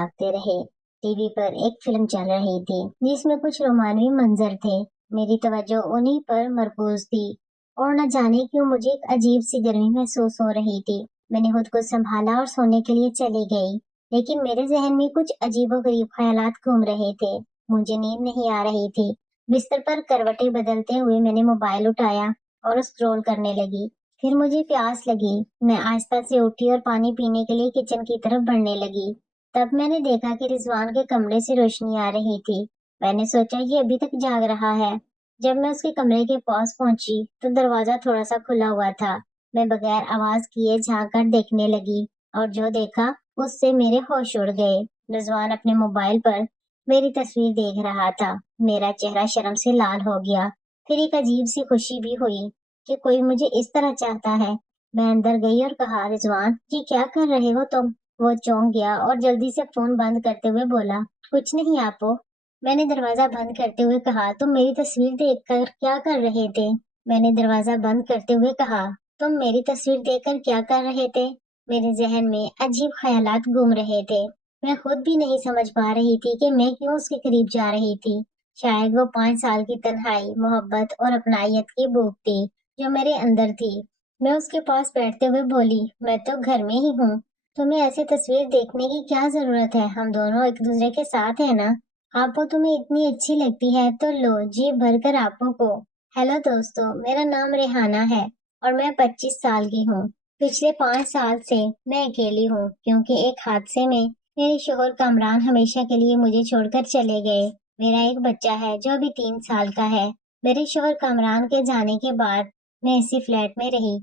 जागते रहे। टीवी पर एक फिल्म चल रही थी जिसमें कुछ रोमांवी मंजर थे। मेरी तवज्जो उन्हीं पर मरकूज थी और न जाने क्यों मुझे एक अजीब सी गर्मी महसूस हो रही थी। मैंने खुद को संभाला और सोने के लिए चली गई, लेकिन मेरे जहन में कुछ अजीबोगरीब ख्यालात घूम रहे थे। मुझे नींद नहीं आ रही थी। बिस्तर पर करवटें बदलते हुए मैंने मोबाइल उठाया और स्क्रॉल करने लगी। फिर मुझे प्यास लगी। मैं आहिस्ता से उठी और पानी पीने के लिए किचन की तरफ बढ़ने लगी। तब मैंने देखा कि रिजवान के कमरे से रोशनी आ रही थी। मैंने सोचा ये अभी तक जाग रहा है। जब मैं उसके कमरे के पास पहुंची तो दरवाजा थोड़ा सा खुला हुआ था। मैं बगैर आवाज किए झांक कर देखने लगी और जो देखा उससे मेरे होश उड़ गए। रिजवान अपने मोबाइल पर मेरी तस्वीर देख रहा था। मेरा चेहरा शर्म से लाल हो गया। फिर एक अजीब सी खुशी भी हुई कि कोई मुझे इस तरह चाहता है। मैं अंदर गई और कहा, रिजवान ये क्या कर रहे हो तुम? वो चौंक गया और जल्दी से फोन बंद करते हुए बोला, कुछ नहीं आपो। मैंने दरवाजा बंद करते हुए कहा, तुम मेरी तस्वीर देखकर क्या कर रहे थे? मैंने दरवाजा बंद करते हुए कहा, तुम मेरी तस्वीर देखकर क्या कर रहे थे? मेरे जहन में अजीब ख्यालात घूम रहे थे। मैं खुद भी नहीं समझ पा रही थी कि मैं क्यों उसके करीब जा रही थी। शायद वो 5 साल की तन्हाई, मोहब्बत और अपनायत की भूख थी जो मेरे अंदर थी। मैं उसके पास बैठते हुए बोली, मैं तो घर में ही हूँ। तुम्हें ऐसी तस्वीर देखने की क्या जरूरत है? हम दोनों एक दूसरे के साथ है ना। आपो तुम्हें इतनी अच्छी लगती है तो लो जी भरकर आपो को। हेलो दोस्तों, मेरा नाम रेहाना है और मैं 25 साल की हूँ। पिछले 5 साल से मैं अकेली हूँ क्योंकि एक हादसे में मेरे शोहर कामरान हमेशा के लिए मुझे छोड़कर चले गए। मेरा एक बच्चा है जो अभी 3 साल का है। मेरे शोहर कामरान के जाने के बाद मैं इसी फ्लैट में रही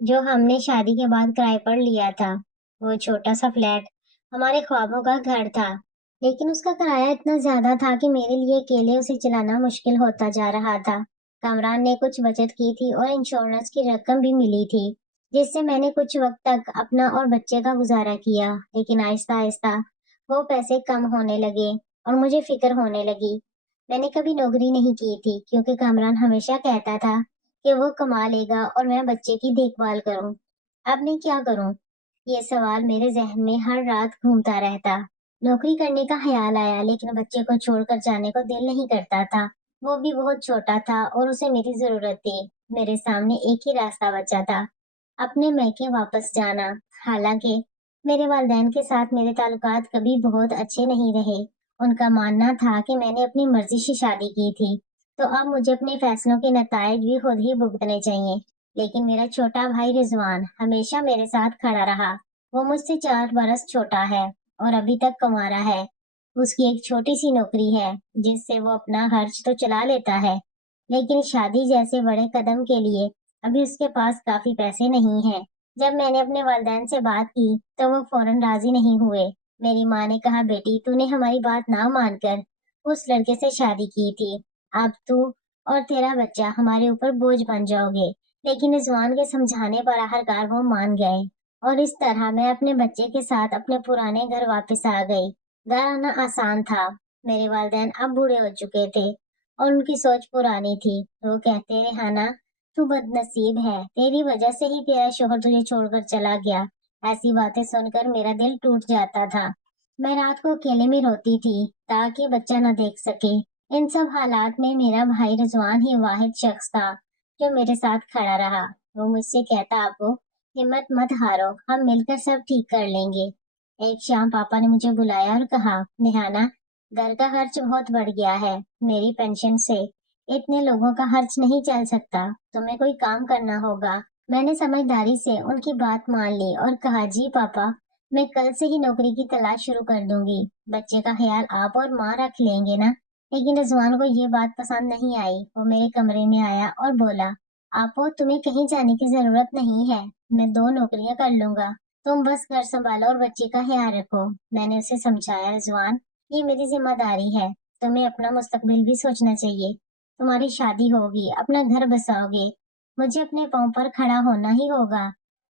जो हमने शादी के बाद किराए पर लिया था। वो छोटा सा फ्लैट हमारे ख्वाबों का घर था, लेकिन उसका किराया इतना ज्यादा था कि मेरे लिए अकेले उसे चलाना मुश्किल होता जा रहा था। कामरान ने कुछ बचत की थी और इंश्योरेंस की रकम भी मिली थी, जिससे मैंने कुछ वक्त तक अपना और बच्चे का गुजारा किया। लेकिन आहिस्ता आहिस्ता वो पैसे कम होने लगे और मुझे फिक्र होने लगी। मैंने कभी नौकरी नहीं की थी क्योंकि कामरान हमेशा कहता था कि वो कमा लेगा और मैं बच्चे की देखभाल करूं। अब मैं क्या करूं? ये सवाल मेरे जहन में हर रात घूमता रहता। नौकरी करने का ख्याल आया, लेकिन बच्चे को छोड़कर जाने को दिल नहीं करता था। वो भी बहुत छोटा था और उसे मेरी जरूरत थी। मेरे सामने एक ही रास्ता बचा था, अपने मैके वापस जाना। हालांकि मेरे वालिदैन के साथ मेरे ताल्लुकात कभी बहुत अच्छे नहीं रहे। उनका मानना था कि मैंने अपनी मर्जी से शादी की थी, तो अब मुझे अपने फैसलों के नतायज भी खुद ही भुगतने चाहिए। लेकिन मेरा छोटा भाई रिजवान हमेशा मेरे साथ खड़ा रहा। वो मुझसे 4 बरस छोटा है और अभी तक कुंवारा है। उसकी एक छोटी सी नौकरी है जिससे वो अपना खर्च तो चला लेता है, लेकिन शादी जैसे बड़े कदम के लिए अभी उसके पास काफी पैसे नहीं हैं। जब मैंने अपने वालिदैन से बात की तो वो फौरन राजी नहीं हुए। मेरी माँ ने कहा, बेटी तूने हमारी बात ना मानकर उस लड़के से शादी की थी। अब तू और तेरा बच्चा हमारे ऊपर बोझ बन जाओगे। लेकिन रिजवान के समझाने पर आखिरकार वो मान गए और इस तरह मैं अपने बच्चे के साथ अपने पुराने घर वापस आ गई। घर आना आसान था। मेरे वालिदैन अब बूढ़े हो चुके थे और उनकी सोच पुरानी थी। वो कहते, रेहाना तू बदनसीब है, तेरी वजह से ही तेरा शोहर तुझे छोड़कर चला गया। ऐसी बातें सुनकर मेरा दिल टूट जाता था। मैं रात को अकेले में रोती थी ताकि बच्चा न देख सके। इन सब हालात में मेरा भाई रिजवान ही वाहिद शख्स था जो मेरे साथ खड़ा रहा। वो मुझसे कहता, आपको हिम्मत मत हारो, हम मिलकर सब ठीक कर लेंगे। एक शाम पापा ने मुझे बुलाया और कहा, नेहाना घर का खर्च बहुत बढ़ गया है। मेरी पेंशन से इतने लोगों का खर्च नहीं चल सकता, तुम्हें कोई काम करना होगा। मैंने समझदारी से उनकी बात मान ली और कहा, जी पापा, मैं कल से ही नौकरी की तलाश शुरू कर दूंगी। बच्चे का ख्याल आप और माँ रख लेंगे ना? लेकिन रिजवान को ये बात पसंद नहीं आई। वो मेरे कमरे में आया और बोला, आपो तुम्हें कहीं जाने की जरूरत नहीं है, मैं 2 नौकरियां कर लूंगा। तुम बस घर संभालो और बच्चे का ख्याल रखो। मैंने उसे समझाया, रिजवान ये मेरी जिम्मेदारी है, तुम्हें अपना मुस्तकबिल भी सोचना चाहिए। तुम्हारी शादी होगी, अपना घर बसाओगे, मुझे अपने पाँव पर खड़ा होना ही होगा।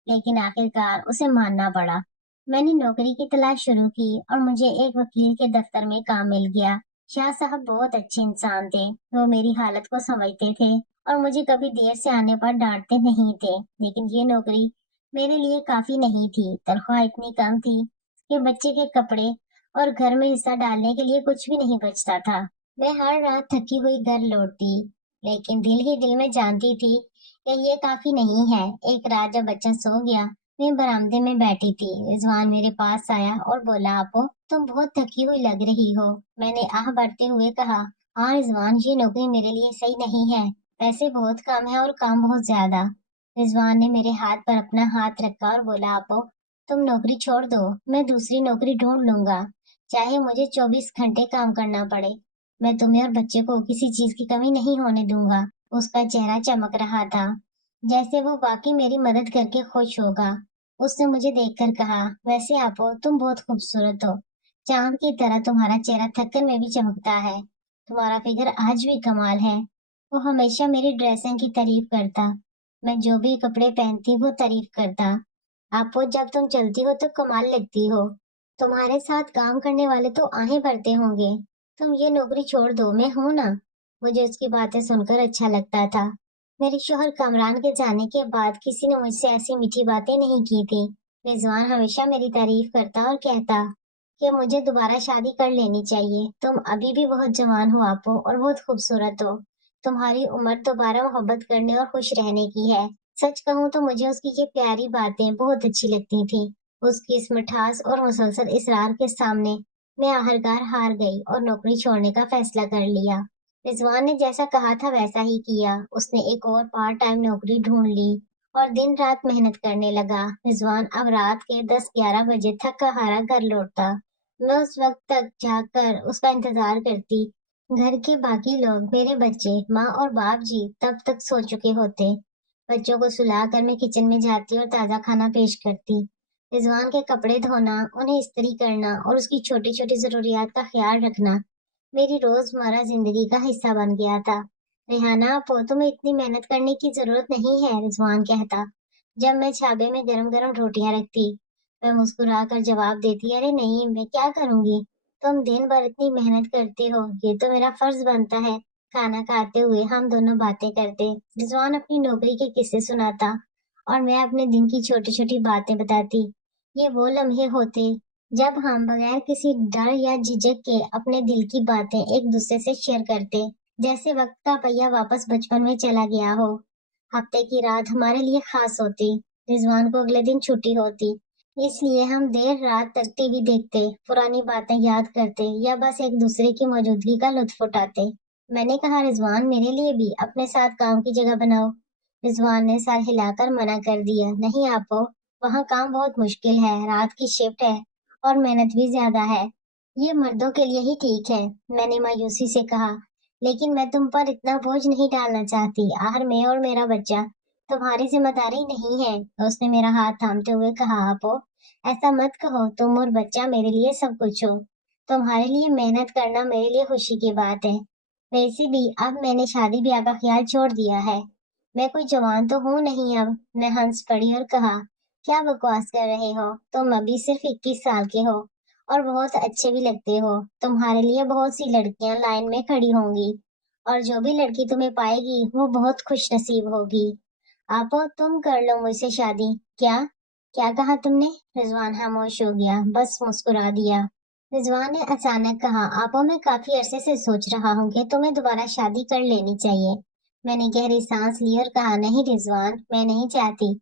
लेकिन आखिरकार उसे मानना पड़ा। मैंने नौकरी की तलाश शुरू की और मुझे एक वकील के दफ्तर में काम मिल गया। शाह साहब बहुत अच्छे इंसान थे। वो मेरी हालत को समझते थे और मुझे कभी देर से आने पर डांटते नहीं थे। लेकिन ये नौकरी मेरे लिए काफी नहीं थी। तनख्वाह इतनी कम थी कि बच्चे के कपड़े और घर में हिस्सा डालने के लिए कुछ भी नहीं बचता था। मैं हर रात थकी हुई घर लौटती, लेकिन दिल ही दिल में जानती थी कि ये काफी नहीं है। एक रात जब बच्चा सो गया, मैं बरामदे में बैठी थी। रिजवान मेरे पास आया और बोला, आपो तुम बहुत थकी हुई लग रही हो। मैंने आह भरते हुए कहा, हाँ रिजवान, ये नौकरी मेरे लिए सही नहीं है। पैसे बहुत कम है और काम बहुत ज्यादा। रिजवान ने मेरे हाथ पर अपना हाथ रखा और बोला, आपो तुम नौकरी छोड़ दो, मैं दूसरी नौकरी ढूंढ लूंगा, चाहे मुझे 24 घंटे काम करना पड़े। मैं तुम्हें और बच्चे को किसी चीज की कमी नहीं होने दूंगा। उसका चेहरा चमक रहा था, जैसे वो वाकई मेरी मदद करके खुश होगा। उसने मुझे देखकर कहा, वैसे आपो तुम बहुत खूबसूरत हो, चांद की तरह तुम्हारा चेहरा थकन में भी चमकता है। तुम्हारा फिगर आज भी कमाल है। वो हमेशा मेरी ड्रेसिंग की तारीफ करता, मैं जो भी कपड़े पहनती वो तारीफ करता। आपो जब तुम चलती हो तो कमाल लगती हो। तुम्हारे साथ काम करने वाले तो आहें भरते होंगे। तुम ये नौकरी छोड़ दो, मैं हूं ना। मुझे उसकी बातें सुनकर अच्छा लगता था। मेरे शौहर कामरान के जाने के बाद किसी ने मुझसे ऐसी मीठी बातें नहीं की थी। रिजवान हमेशा मेरी तारीफ करता और कहता कि मुझे दोबारा शादी कर लेनी चाहिए। तुम अभी भी बहुत जवान हो आपो, और बहुत खूबसूरत हो। तुम्हारी उम्र दोबारा मोहब्बत करने और खुश रहने की है। सच कहूँ तो मुझे उसकी ये प्यारी बातें बहुत अच्छी लगती थी। उसकी इस मिठास और मुसलसल इसरार के सामने मैं आखिरकार हार गई और नौकरी छोड़ने का फैसला कर लिया। रिजवान ने जैसा कहा था वैसा ही किया। उसने एक और पार्ट टाइम नौकरी ढूंढ ली और दिन रात मेहनत करने लगा। रिजवान अब रात के 10-11 बजे थका हारा घर लौटता। मैं उस वक्त तक जागकर उसका इंतजार करती। घर के बाकी लोग, मेरे बच्चे, माँ और बाप जी तब तक सो चुके होते। बच्चों को सुलाकर मैं किचन में जाती और ताजा खाना पेश करती। रिजवान के कपड़े धोना, उन्हें इस्त्री करना और उसकी छोटी छोटी जरूरियात का ख्याल रखना मेरी रोजमर्रा जिंदगी का हिस्सा बन गया था। रेहाना आपो तुम्हें इतनी मेहनत करने की जरूरत नहीं है, रिजवान कहता जब मैं छाबे में गरम गरम रोटियां रखती। मैं मुस्कुरा कर जवाब देती, अरे नहीं, मैं क्या करूंगी, तुम दिन भर इतनी मेहनत करते हो, ये तो मेरा फर्ज बनता है। खाना खाते हुए हम दोनों बातें करते। रिजवान अपनी नौकरी के किस्से सुनाता और मैं अपने दिन की छोटी छोटी बातें बताती। ये वो लम्हे होते जब हम बगैर किसी डर या झिझक के अपने दिल की बातें एक दूसरे से शेयर करते, जैसे वक्त का पहिया वापस बचपन में चला गया हो। हफ्ते की रात हमारे लिए खास होती। रिजवान को अगले दिन छुट्टी होती, इसलिए हम देर रात तक टीवी देखते, पुरानी बातें याद करते या बस एक दूसरे की मौजूदगी का लुत्फ उठाते। मैंने कहा, रिजवान मेरे लिए भी अपने साथ काम की जगह बनाओ। रिजवान ने सर हिलाकर मना कर दिया, नहीं आपो, वहाँ काम बहुत मुश्किल है, रात की शिफ्ट है और मेहनत भी ज्यादा है। ये मर्दों के लिए ही ठीक है, मैंने मायूसी से कहा, लेकिन मैं तुम पर इतना बोझ नहीं डालना चाहती। आखिर मैं और मेरा बच्चा तुम्हारी जिम्मेदारी नहीं है। उसने मेरा हाथ थामते हुए कहा, आपो ऐसा मत कहो, तुम और बच्चा मेरे लिए सब कुछ हो। तुम्हारे लिए मेहनत करना मेरे लिए खुशी की बात है। वैसे भी अब मैंने शादी ब्याह का ख्याल छोड़ दिया है। मैं कोई जवान तो हूँ नहीं अब। मैं हंस पड़ी और कहा, क्या बकवास कर रहे हो, तुम अभी सिर्फ 21 साल के हो और बहुत अच्छे भी लगते हो। तुम्हारे लिए बहुत सी लड़कियां लाइन में खड़ी होंगी और जो भी लड़की तुम्हें पाएगी वो बहुत खुश नसीब होगी। आपो तुम कर लो मुझसे शादी। क्या क्या कहा तुमने? रिजवान खामोश हो गया, बस मुस्कुरा दिया। रिजवान ने अचानक कहा, आपो मैं काफी अरसे से सोच रहा हूँ कि तुम्हें दोबारा शादी कर लेनी चाहिए। मैंने गहरी सांस ली और कहा, नहीं रिजवान, मैं नहीं चाहती।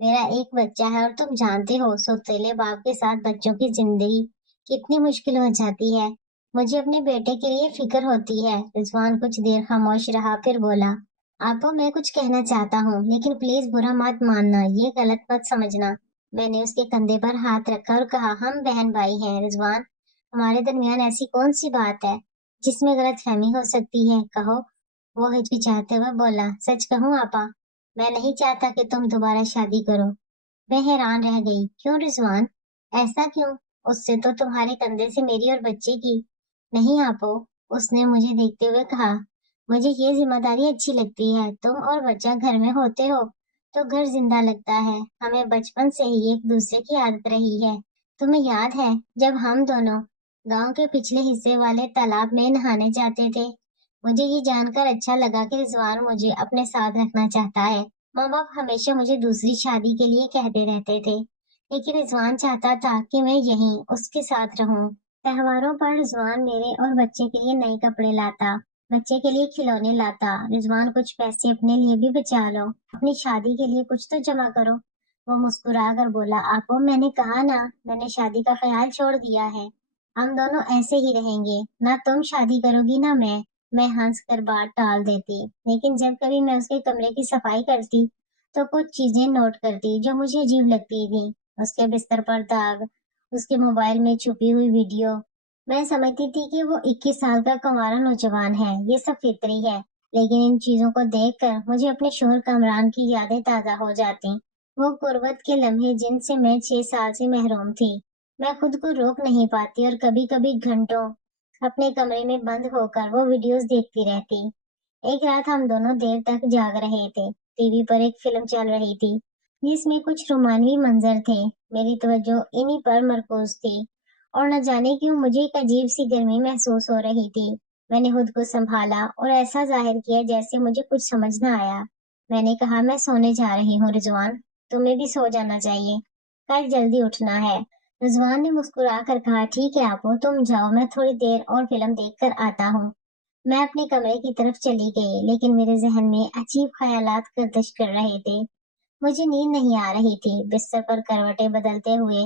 मेरा एक बच्चा है और तुम जानते हो सौतेले बाप के साथ बच्चों की जिंदगी कितनी मुश्किल हो जाती है। मुझे अपने बेटे के लिए फिक्र होती है। रिजवान कुछ देर खामोश रहा, फिर बोला, आपको मैं कुछ कहना चाहता हूँ, लेकिन प्लीज बुरा मत मानना, ये गलत मत समझना। मैंने उसके कंधे पर हाथ रखा और कहा, हम बहन भाई हैं रिजवान, हमारे दरमियान ऐसी कौन सी बात है जिसमें गलत फहमी हो सकती है, कहो। वो हिचकिचाते हुए बोला, सच कहूँ आपा, मैं नहीं चाहता कि तुम दोबारा शादी करो। मैं हैरान रह गई, क्यों रिजवान, ऐसा क्यों? उससे तो तुम्हारे कंधे से मेरी और बच्चे की। नहीं आपो, उसने मुझे देखते हुए कहा, मुझे ये जिम्मेदारी अच्छी लगती है। तुम और बच्चा घर में होते हो तो घर जिंदा लगता है। हमें बचपन से ही एक दूसरे की आदत रही है। तुम्हें याद है जब हम दोनों गांव के पिछले हिस्से वाले तालाब में नहाने जाते थे? मुझे ये जानकर अच्छा लगा कि रिजवान मुझे अपने साथ रखना चाहता है। माँ बाप हमेशा मुझे दूसरी शादी के लिए कहते रहते थे, लेकिन रिजवान चाहता था कि मैं यहीं उसके साथ रहूं। تہواروں پر رضوان میرے اور بچے کے لیے نئے کپڑے لاتا، بچے کے لیے کھلونے لاتا۔ رضوان کچھ پیسے اپنے لیے بھی بچا لو، اپنی شادی کے لیے کچھ تو جمع کرو۔ وہ مسکرا کر بولا، آپو میں نے کہا نا، میں نے شادی کا خیال چھوڑ دیا ہے، ہم دونوں ایسے ہی رہیں گے، نہ تم شادی کرو گی نہ میں ہنس کر بات ٹال دیتی، لیکن جب کبھی میں اس کے کمرے کی صفائی کرتی تو کچھ چیزیں نوٹ کرتی جو مجھے عجیب لگتی تھی۔ اس کے بستر پر داغ، اس کے موبائل میں چھپی ہوئی ویڈیو۔ میں سمجھتی تھی کہ وہ 21 سال کا کنوارا نوجوان ہے، یہ سب فطری ہے، لیکن ان چیزوں کو دیکھ کر مجھے اپنے شوہر کامران کی یادیں تازہ ہو جاتی، وہ قربت کے لمحے جن سے میں 6 سال سے محروم تھی۔ میں خود کو روک نہیں پاتی اور کبھی کبھی گھنٹوں اپنے کمرے میں بند ہو کر وہ ویڈیوز دیکھتی رہتی۔ ایک رات ہم دونوں دیر تک جاگ رہے تھے، ٹی وی پر ایک فلم چل رہی تھی جس میں کچھ رومانوی منظر تھے، میری توجہ انہی پر مرکوز تھی، اور نہ جانے کیوں مجھے ایک عجیب سی گرمی محسوس ہو رہی تھی۔ میں نے خود کو سنبھالا اور ایسا ظاہر کیا جیسے مجھے کچھ سمجھ نہ آیا۔ میں نے کہا، میں سونے جا رہی ہوں رضوان، تمہیں بھی سو جانا چاہیے، کل جلدی اٹھنا ہے۔ رضوان نے مسکرا کر کہا، ٹھیک ہے آپو، تم جاؤ، میں تھوڑی دیر اور فلم دیکھ کر آتا ہوں۔ میں اپنے کمرے کی طرف چلی گئی، لیکن میرے ذہن میں عجیب خیالات گردش کر رہے تھے۔ مجھے نیند نہیں آ رہی تھی۔ بستر پر کروٹیں بدلتے ہوئے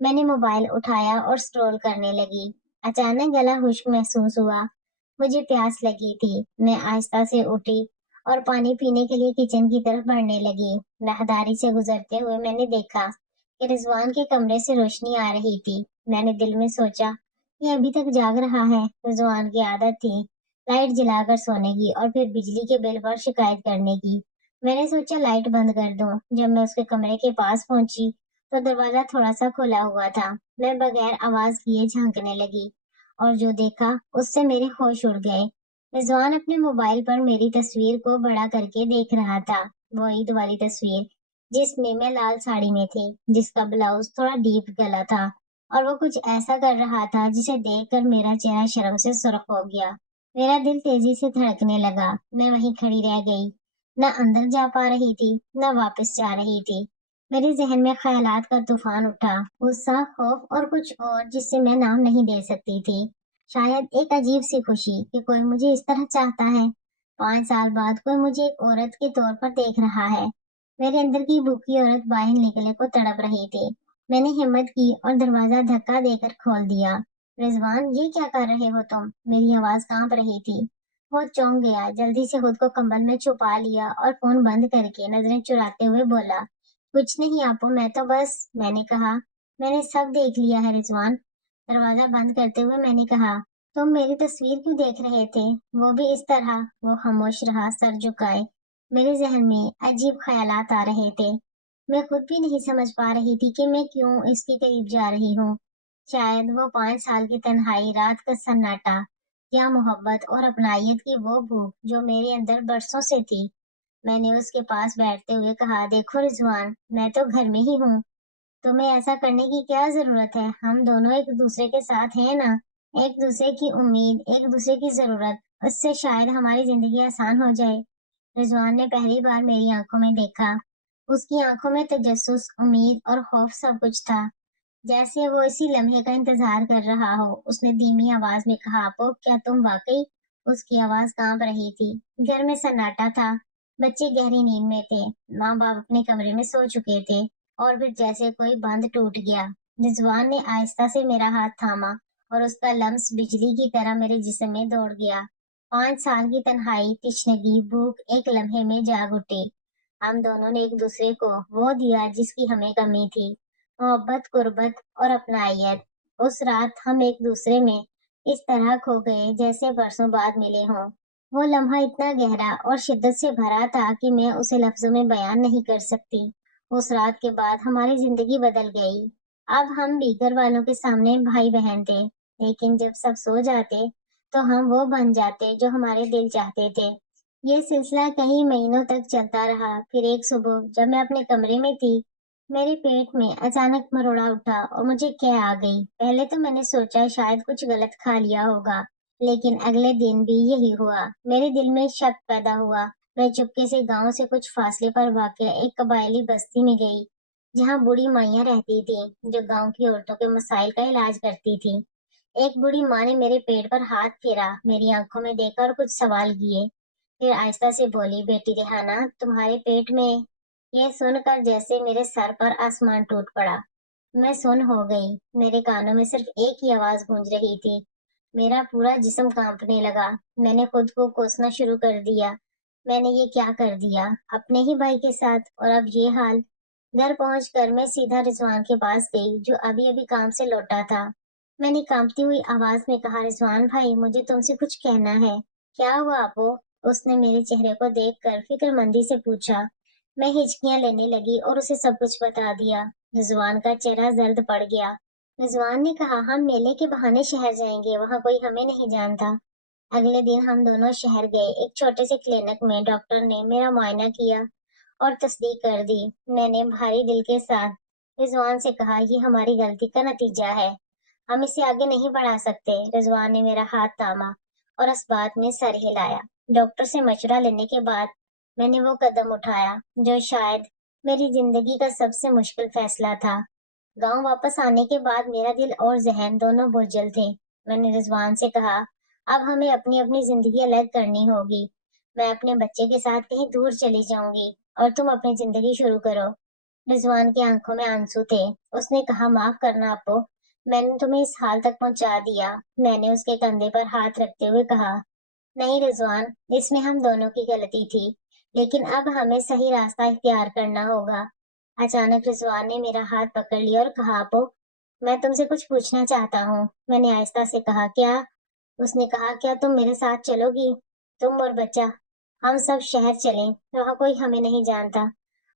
میں نے موبائل اٹھایا اور سکرول کرنے لگی۔ اچانک گلا خشک محسوس ہوا، مجھے پیاس لگی تھی۔ میں آہستہ سے اٹھی اور پانی پینے کے لیے کچن کی طرف بڑھنے لگی۔ راہداری سے گزرتے ہوئے میں نے دیکھا کہ رضوان کے کمرے سے روشنی آ رہی تھی۔ میں نے دل میں سوچا، یہ ابھی تک جاگ رہا ہے۔ رضوان کی عادت تھی لائٹ جلا کر سونے کی اور پھر بجلی کے بل پر شکایت کرنے کی۔ میں نے سوچا لائٹ بند کر دوں۔ جب میں اس کے کمرے کے پاس پہنچی تو دروازہ تھوڑا سا کھلا ہوا تھا۔ میں بغیر آواز کیے جھانکنے لگی اور جو دیکھا اس سے میرے ہوش اڑ گئے۔ رضوان اپنے موبائل پر میری تصویر کو بڑا کر کے دیکھ رہا تھا، وہ عید والی تصویر جس میں لال ساڑی میں تھی، جس کا بلاؤز تھوڑا ڈیپ گلا تھا، اور وہ کچھ ایسا کر رہا تھا جسے دیکھ کر میرا چہرہ شرم سے سرخ ہو گیا۔ میرا دل تیزی سے دھڑکنے لگا۔ میں وہیں کھڑی رہ گئی، نہ اندر جا پا رہی تھی نہ واپس جا رہی تھی۔ میرے ذہن میں خیالات کا طوفان اٹھا، غصہ، خوف اور کچھ اور جس سے میں نام نہیں دے سکتی تھی۔ شاید ایک عجیب سی خوشی کہ کوئی مجھے اس طرح چاہتا ہے، 5 سال بعد کوئی مجھے ایک عورت کے طور پر دیکھ رہا ہے۔ میرے اندر کی بھوکی عورت باہر نکلنے کو تڑپ رہی تھی۔ میں نے ہمت کی اور دروازہ دھکا دے کر کھول دیا۔ رضوان، یہ کیا کر رہے ہو تم؟ میری آواز کانپ رہی تھی۔ وہ چونک گیا، جلدی سے خود کو کمبل میں چھپا لیا اور فون بند کر کے نظریں چراتے ہوئے بولا، کچھ نہیں آپو، میں تو بس… میں نے کہا، میں نے سب دیکھ لیا ہے رضوان۔ دروازہ بند کرتے ہوئے میں نے کہا، تم میری تصویر کیوں دیکھ رہے تھے؟ وہ بھی اس طرح؟ وہ خاموش رہا، سر جھکائے۔ میرے ذہن میں عجیب خیالات آ رہے تھے۔ میں خود بھی نہیں سمجھ پا رہی تھی کہ میں کیوں اس کے قریب جا رہی ہوں۔ شاید وہ 5 سال کی تنہائی، رات کا سناٹا، یا محبت اور اپنائیت کی وہ بھوک جو میرے اندر برسوں سے تھی۔ میں نے اس کے پاس بیٹھتے ہوئے کہا، دیکھو رضوان، میں تو گھر میں ہی ہوں، تمہیں ایسا کرنے کی کیا ضرورت ہے؟ ہم دونوں ایک دوسرے کے ساتھ ہیں نا، ایک دوسرے کی امید، ایک دوسرے کی ضرورت، اس سے شاید ہماری زندگی آسان ہو جائے۔ رضوان نے پہلی بار میری آنکھوں میں دیکھا۔ اس کی آنکھوں میں تجسس، امید اور خوف سب کچھ تھا، جیسے وہ اسی لمحے کا انتظار کر رہا ہو۔ اس نے دھیمی آواز میں کہا، آپو، کیا تم واقعی… اس کی آواز کانپ رہی تھی۔ گھر میں سناٹا تھا، بچے گہری نیند میں تھے، ماں باپ اپنے کمرے میں سو چکے تھے، اور پھر جیسے کوئی بند ٹوٹ گیا۔ رضوان نے آہستہ سے میرا ہاتھ تھاما اور اس کا لمس بجلی کی طرح میرے جسم میں دوڑ گیا۔ 5 سال کی تنہائی، تشنگی، بھوک ایک لمحے میں جاگ اٹھی۔ ہم دونوں نے ایک دوسرے کو وہ دیا جس کی ہمیں کمی تھی، محبت، قربت اور اپنائیت۔ اس رات ہم ایک دوسرے میں اس طرح کھو گئے جیسے برسوں بعد ملے ہوں۔ وہ لمحہ اتنا گہرا اور شدت سے بھرا تھا کہ میں اسے لفظوں میں بیان نہیں کر سکتی۔ اس رات کے بعد ہماری زندگی بدل گئی۔ اب ہم بھی گھر والوں کے سامنے بھائی بہن تھے، لیکن جب سب سو جاتے تو ہم وہ بن جاتے جو ہمارے دل چاہتے تھے۔ یہ سلسلہ کئی مہینوں تک چلتا رہا۔ پھر ایک صبح جب میں اپنے کمرے میں تھی، میرے پیٹ میں اچانک مروڑا اٹھا اور مجھے کیا آ گئی۔ پہلے تو میں نے سوچا شاید کچھ غلط کھا لیا ہوگا، لیکن اگلے دن بھی یہی ہوا۔ میرے دل میں شک پیدا ہوا۔ میں چپکے سے گاؤں سے کچھ فاصلے پر واقع ایک قبائلی بستی میں گئی، جہاں بوڑھی مائیاں رہتی تھیں جو گاؤں کی عورتوں کے مسائل کا علاج کرتی تھیں۔ एक बूढ़ी माँ ने मेरे पेट पर हाथ फेरा, मेरी आंखों में देखा और कुछ सवाल किए। फिर आहिस्ता से बोली, बेटी रेहाना, तुम्हारे पेट में। ये सुनकर जैसे मेरे सर पर आसमान टूट पड़ा। मैं सुन्न हो गई। मेरे कानों में सिर्फ एक ही आवाज गूंज रही थी। मेरा पूरा जिस्म कांपने लगा। मैंने खुद को कोसना शुरू कर दिया। मैंने ये क्या कर दिया अपने ही भाई के साथ, और अब ये हाल। घर पहुंचकर मैं सीधा रिजवान के पास गई, जो अभी अभी काम से लौटा था। मैंने कांपती हुई आवाज में कहा, रिजवान भाई, मुझे तुमसे कुछ कहना है। क्या हुआ आपको? उसने मेरे चेहरे को देखकर फिक्रमंदी से पूछा। मैं हिचकियां लेने लगी और उसे सब कुछ बता दिया। रिजवान का चेहरा जर्द पड़ गया। रिजवान ने कहा, हम मेले के बहाने शहर जाएंगे, वहां कोई हमें नहीं जानता। अगले दिन हम दोनों शहर गए। एक छोटे से क्लिनिक में डॉक्टर ने मेरा मुआयना किया और तस्दीक कर दी। मैंने भारी दिल के साथ रिजवान से कहा, ये हमारी गलती का नतीजा है, हम इसे आगे नहीं बढ़ा सकते। रिजवान ने मेरा हाथ थामा और इस बात में सर हिलाया। डॉक्टर से मशवरा लेने के बाद मैंने वो कदम उठाया जो शायद मेरी जिंदगी का सबसे मुश्किल फैसला था। गांव वापस आने के बाद मेरा दिल और जहन दोनों बोझल थे। मैंने रिजवान से कहा, अब हमें अपनी अपनी जिंदगी अलग करनी होगी। मैं अपने बच्चे के साथ कहीं दूर चली जाऊंगी और तुम अपनी जिंदगी शुरू करो। रिजवान की आंखों में आंसू थे। उसने कहा, माफ करना आपको, मैंने तुम्हें इस हाल तक पहुंचा दिया। मैंने उसके कंधे पर हाथ रखते हुए कहा, नहीं रिजवान, इसमें हम दोनों की गलती थी, लेकिन अब हमें सही रास्ता इख्तियार करना होगा। अचानक रिजवान ने मेरा हाथ पकड़ लिया और कहा, आपो, मैं तुमसे कुछ पूछना चाहता हूँ। मैंने आहिस्ता से कहा, क्या? उसने कहा, क्या तुम मेरे साथ चलोगी? तुम और बच्चा, हम सब शहर चलें, वहाँ कोई हमें नहीं जानता,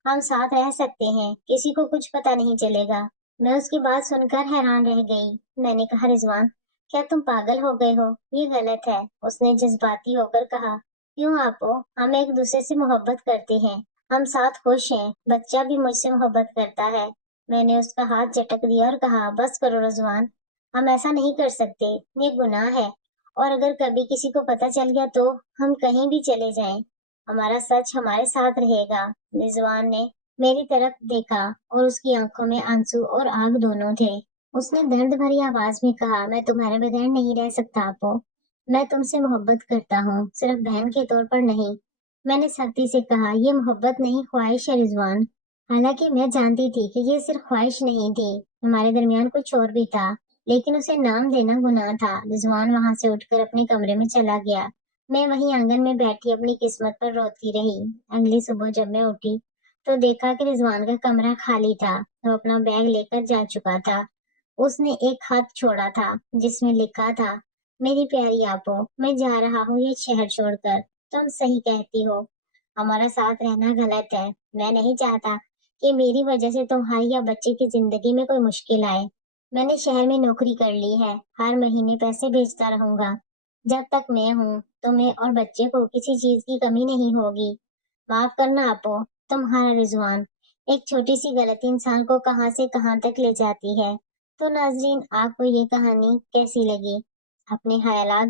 हम साथ रह सकते हैं, किसी को कुछ पता नहीं चलेगा। मैं उसकी बात सुनकर हैरान रह गई। मैंने कहा, रिजवान, क्या तुम पागल हो गए हो? ये गलत है। उसने जज्बाती होकर कहा, क्यों आपो, हम एक दूसरे से मोहब्बत करते हैं, हम साथ खुश हैं, बच्चा भी मुझसे मोहब्बत करता है। मैंने उसका हाथ झटक दिया और कहा, बस करो रिजवान, हम ऐसा नहीं कर सकते, ये गुनाह है, और अगर कभी किसी को पता चल गया तो हम कहीं भी चले जाएं, हमारा सच हमारे साथ रहेगा। रिजवान ने मेरी तरफ देखा और उसकी आंखों में आंसू और आग दोनों थे। उसने दर्द भरी आवाज में कहा, मैं तुम्हारे बगैर नहीं रह सकता आपो, मैं तुमसे मोहब्बत करता हूँ, सिर्फ बहन के तौर पर नहीं। मैंने सख्ती से कहा, ये मोहब्बत नहीं, ख्वाहिश है रिजवान। हालांकि मैं जानती थी कि ये सिर्फ ख्वाहिश नहीं थी, हमारे दरमियान कुछ और भी था, लेकिन उसे नाम देना गुनाह था। रिजवान वहां से उठकर अपने कमरे में चला गया। मैं वहीं आंगन में बैठी अपनी किस्मत पर रोती रही। अगली सुबह जब मैं उठी तो देखा कि रिजवान का कमरा खाली था। वो अपना बैग लेकर जा चुका था। उसने एक खत छोड़ा था जिसमें लिखा था, मेरी प्यारी आपो, मैं जा रहा हूँ ये शहर छोड़कर, तुम सही कहती हो, हमारा साथ रहना गलत है। मैं नहीं चाहता कि मेरी वजह से तुम्हारी या बच्चे की जिंदगी में कोई मुश्किल आए। मैंने शहर में नौकरी कर ली है, हर महीने पैसे भेजता रहूंगा। जब तक मैं हूँ, तुम्हें और बच्चे को किसी चीज की कमी नहीं होगी। माफ करना आपो, तुम्हारा रिजवान। एक छोटी सी गलती इंसान को कहां से कहां तक ले जाती है। तो नाजरीन, आपको ये कहानी कैसी लगी? अपने ख्यालात